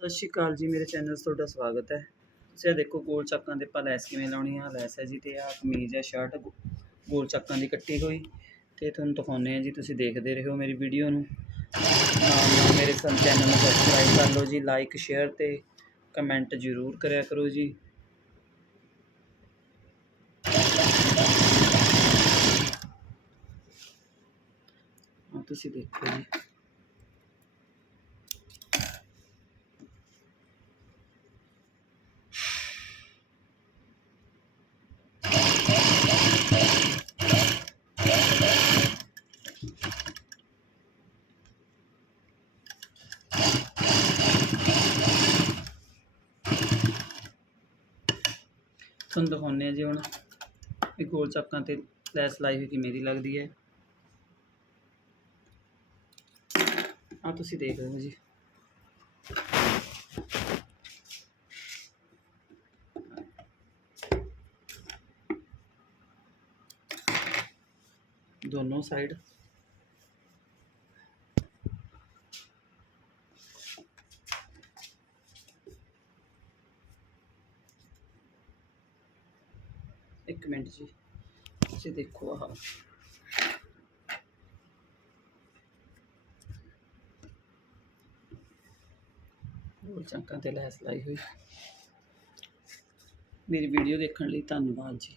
ਸਤਿ ਸ਼੍ਰੀ ਅਕਾਲ ਜੀ, ਮੇਰੇ ਚੈਨਲ 'ਤੇ ਤੁਹਾਡਾ ਸਵਾਗਤ ਹੈ। ਤੁਸੀਂ ਆਹ ਦੇਖੋ, ਗੋਲ ਚੱਕਾਂ ਦੇ ਆਪਾਂ ਲੈਸ ਕਿਵੇਂ ਲਾਉਣੀ ਆ। ਲੈਸ ਹੈ ਜੀ ਤੇ ਆਹ ਕਮੀਜ਼ ਹੈ, ਸ਼ਰਟ ਗੋਲ ਚੱਕਾਂ ਦੀ ਕੱਟੀ ਹੋਈ। ਤੇ ਤੁਹਾਨੂੰ ਦਿਖਾਉਂਦੇ ਆ ਜੀ, ਤੁਸੀਂ ਦੇਖਦੇ ਰਹੋ ਮੇਰੀ ਵੀਡੀਓ ਨੂੰ। ਮੇਰੇ ਸਨ ਚੈਨਲ ਨੂੰ ਸਬਸਕ੍ਰਾਈਬ ਕਰ ਲਓ ਜੀ ਲਾਈਕ ਸ਼ੇਅਰ ਤੇ ਕਮੈਂਟ ਜ਼ਰੂਰ ਕਰਿਆ ਕਰੋ ਜੀ। ਤੁਸੀਂ ਦੇਖੋ ਜੀ। ਤੁਹਾਨੂੰ ਦਿਖਾਉਂਦੇ ਆ ਜੀ ਹੁਣ। ਇਹ ਗੋਲ ਚੱਕਾਂ ਤੇ ਲੈਸ ਲਾਈ ਹੋਈ ਕਿਵੇਂ ਦੀ ਲੱਗਦੀ ਹੈ। ਆ ਤੁਸੀਂ ਦੇਖ ਰਹੇ ਹੋ ਜੀ। ਦੋਨੋਂ ਸਾਈਡ ਇੱਕ ਮਿੰਟ ਜੀ। ਤੁਸੀਂ ਦੇਖੋ ਆਹ। ਗੋਲ ਚੰਕਾਂ ਤੇ ਲੈਸ ਲਾਈ ਹੋਈ। ਮੇਰੀ ਵੀਡੀਓ ਦੇਖਣ ਲਈ ਧੰਨਵਾਦ ਜੀ।